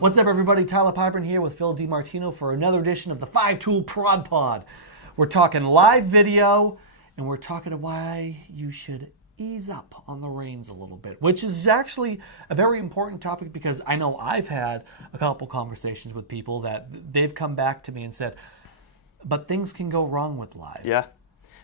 What's up, everybody? Tyler Piper here with Phil DiMartino for another edition of the 5-Tool Prod Pod. We're talking live video, and we're talking about why you should ease up on the reins a little bit, which is actually a very important topic because I know I've had a couple conversations with people that they've come back to me and said, but things can go wrong with live. Yeah.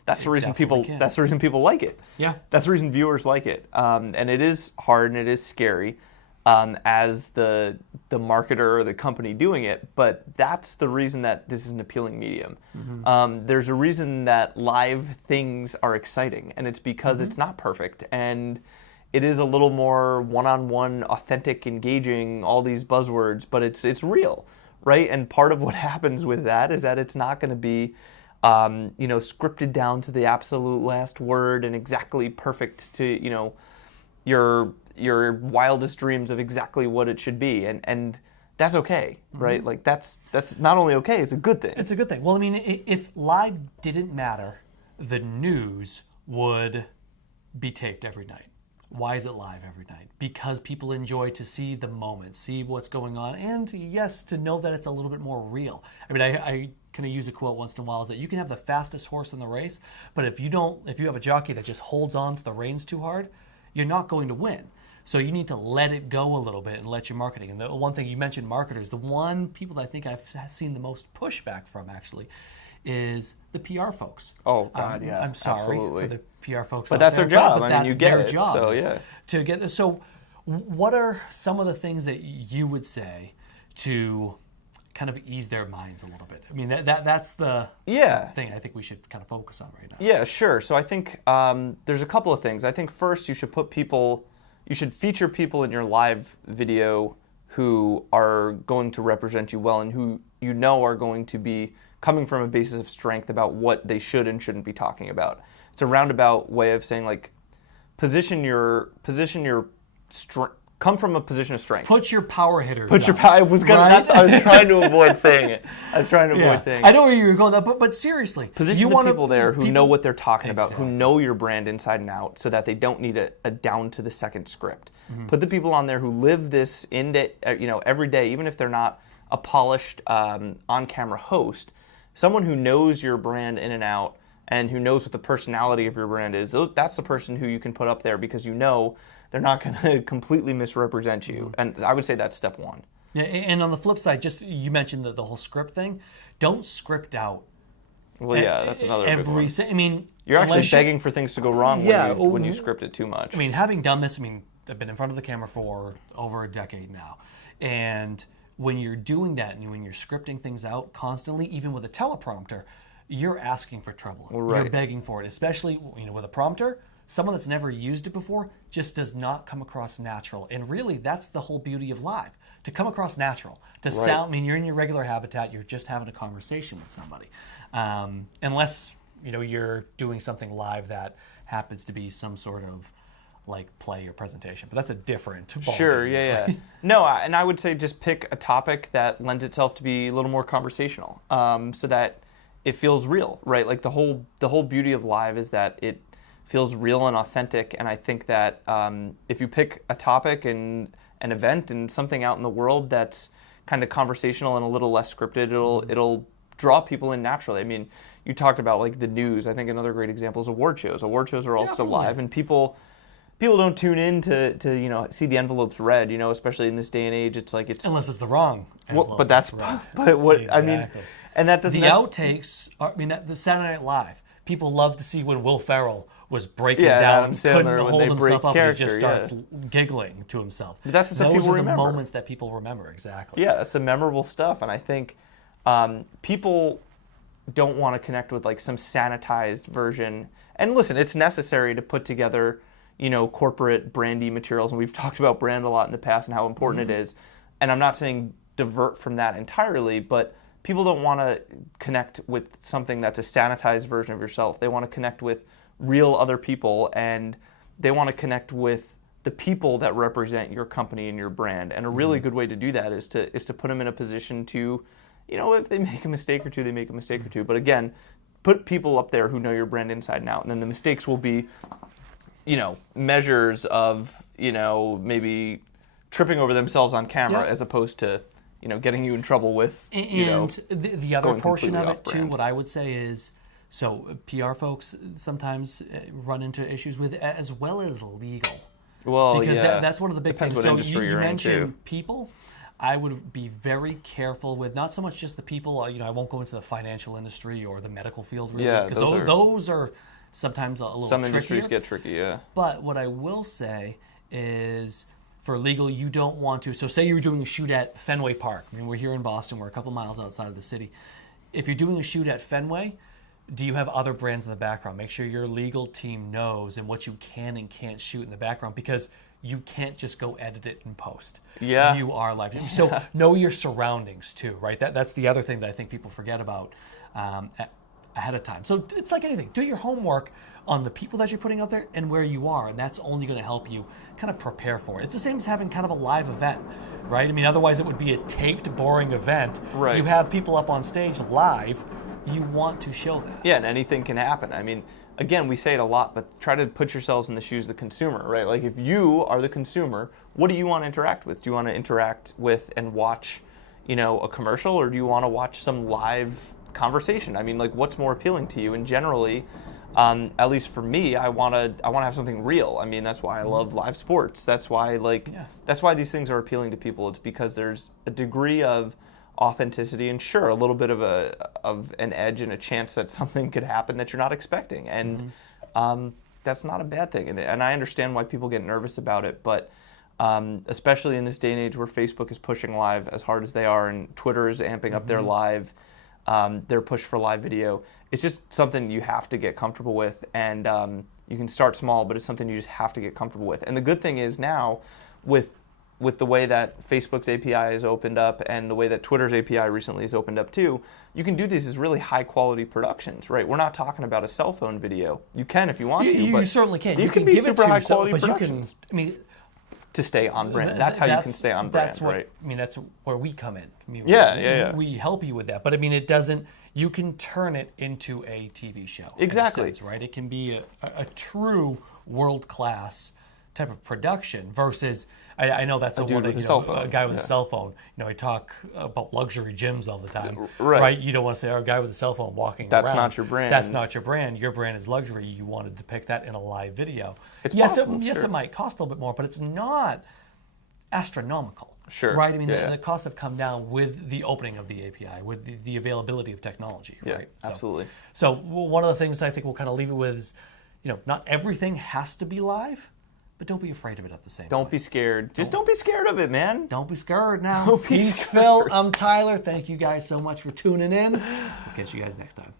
That's the reason people. can. That's the reason people like it. Yeah. That's the reason viewers like it. And it is hard and it is scary as the marketer or the company doing it. But that's the reason that this is an appealing medium. Mm-hmm. There's a reason that live things are exciting, and it's because it's not perfect, and it is a little more one-on-one, authentic, engaging. All these buzzwords, but it's real, right? And part of what happens with that is that it's not going to be scripted down to the absolute last word and exactly perfect to, your wildest dreams of exactly what it should be. And that's okay, right? Like that's not only okay, it's a good thing. It's a good thing. Well, I mean, if live didn't matter, the news would be taped every night. Why is it live every night? Because people enjoy to see the moment, see what's going on, and yes, to know that it's a little bit more real. I mean, I kind of use a quote once in a while is that you can have the fastest horse in the race, but if you have a jockey that just holds on to the reins too hard, you're not going to win. So you need to let it go a little bit and let your marketing. And the one thing you mentioned, marketers, the one people that I think I've seen the most pushback from actually is the PR folks. Oh God, yeah. I'm sorry absolutely. for the PR folks. But that's there, their job. But I mean, you get it. Job so yeah. To get so, what are some of the things that you would say to kind of ease their minds a little bit? I mean, that's the thing I think we should kind of focus on right now. Yeah, sure. So I think there's a couple of things. I think first you should feature people in your live video who are going to represent you well and who you know are going to be coming from a basis of strength about what they should and shouldn't be talking about. It's a roundabout way of saying, like, position your come from a position of strength. Put your power hitters. I was trying to avoid saying it. I know where you were going, but seriously, position the people there who know what they're talking about, who know your brand inside and out, so that they don't need a down to the second script. Mm-hmm. Put the people on there who live this every day, even if they're not a polished on-camera host. Someone who knows your brand in and out and who knows what the personality of your brand is. That's the person who you can put up there because you know they're not going to completely misrepresent you. And I would say that's step one. Yeah, and on the flip side, just you mentioned the whole script thing. Don't script out. Well, yeah, that's another big one. I mean, you're actually begging for things to go wrong when you script it too much. I mean, having done this, I've been in front of the camera for over a decade now. And when you're doing that and when you're scripting things out constantly, even with a teleprompter, you're asking for trouble. Right. You're begging for it, especially with a prompter. Someone that's never used it before just does not come across natural. And really, that's the whole beauty of live, to come across natural, to sound. You're in your regular habitat, you're just having a conversation with somebody. Unless you're doing something live that happens to be some sort of like play or presentation, but that's a different ballgame. Sure, yeah. No, and I would say just pick a topic that lends itself to be a little more conversational, so that it feels real, right? Like the whole beauty of live is that it feels real and authentic, and I think that if you pick a topic and an event and something out in the world that's kind of conversational and a little less scripted, it'll draw people in naturally. I mean, you talked about like the news. I think another great example is award shows. Award shows are all still live, and people don't tune in to see the envelopes read, especially in this day and age. It's like unless it's the wrong envelope. Well, but what exactly. I mean, and that doesn't. The outtakes. The Saturday Night Live. People love to see when Will Ferrell was breaking down, Adam Sandler, couldn't hold himself up, and he just starts giggling to himself. But that's the stuff people remember. Those are the moments that people remember, exactly. Yeah, that's the memorable stuff, and I think people don't want to connect with like some sanitized version. And listen, it's necessary to put together corporate brandy materials, and we've talked about brand a lot in the past and how important it is. And I'm not saying divert from that entirely, but people don't want to connect with something that's a sanitized version of yourself. They want to connect with real other people, and they want to connect with the people that represent your company and your brand. And a really good way to do that is to put them in a position to, if they make a mistake or two, they make a mistake or two. But again, put people up there who know your brand inside and out, and then the mistakes will be, measures of, maybe tripping over themselves on camera Yeah. as opposed to, getting you in trouble with, And the other going portion of completely it too, off-brand. what I would say is, so PR folks sometimes run into issues with, as well as legal. Well, Because yeah. that's one of the big Depends things. what So industry you you're in, mentioned too. people. I would be very careful with not so much just the people. I won't go into the financial industry or the medical field really, Yeah, because those are sometimes a little Some trickier. industries get tricky, yeah. But what I will say is, for legal, you don't want to. So say you're doing a shoot at Fenway Park. I mean, we're here in Boston. We're a couple miles outside of the city. If you're doing a shoot at Fenway, do you have other brands in the background? Make sure your legal team knows and what you can and can't shoot in the background, because you can't just go edit it and post. Yeah. You are live. So know your surroundings too, right? That's the other thing that I think people forget about ahead of time. So it's like anything. Do your homework on the people that you're putting out there and where you are, and that's only going to help you kind of prepare for it. It's the same as having kind of a live event, right? I mean, otherwise it would be a taped, boring event. Right. You have people up on stage live. You want to show that. Yeah, and anything can happen. I mean, again, we say it a lot, but try to put yourselves in the shoes of the consumer, right? Like, if you are the consumer, what do you want to interact with? Do you want to interact with and watch, a commercial, or do you want to watch some live conversation? I mean, like, what's more appealing to you? And generally, at least for me, I want to have something real. I mean, that's why I love live sports. That's why, that's why these things are appealing to people. It's because there's a degree of authenticity, and sure, a little bit of an edge and a chance that something could happen that you're not expecting, and that's not a bad thing. And I understand why people get nervous about it, but especially in this day and age where Facebook is pushing live as hard as they are, and Twitter is amping up their live, their push for live video. It's just something you have to get comfortable with, and you can start small, but it's something you just have to get comfortable with. And the good thing is now, with the way that Facebook's API is opened up and the way that Twitter's API recently is opened up too, you can do these as really high quality productions, right? We're not talking about a cell phone video. You can if you want to, but you certainly can. These You can be give it super to high yourself, quality but productions. I mean, To stay on brand. That's how you can stay on brand, that's what, right? I mean, that's where we come in. I mean, Yeah. We help you with that, but I mean, it doesn't. You can turn it into a TV show. Exactly. In a sense, right? It can be a true world class type of production versus. I know that's dude one with a cell phone. a guy with Yeah. a cell phone. I talk about luxury gyms all the time, Right. You don't want to say, "Oh, a guy with a cell phone walking That's around." not your brand. That's not your brand. Your brand is luxury. You want to depict that in a live video. It's yes, possible, yes, sure. it might cost a little bit more, but it's not astronomical. Sure. Right? I mean, Yeah. the costs have come down with the opening of the API, with the availability of technology, Yeah, right? absolutely. So one of the things I think we'll kind of leave it with is, not everything has to be live, but don't be afraid of it at the same time. Don't be scared. Just don't be scared of it, man. Don't be scared now. Don't be Peace, scared. Phil. I'm Tyler. Thank you guys so much for tuning in. We'll catch you guys next time.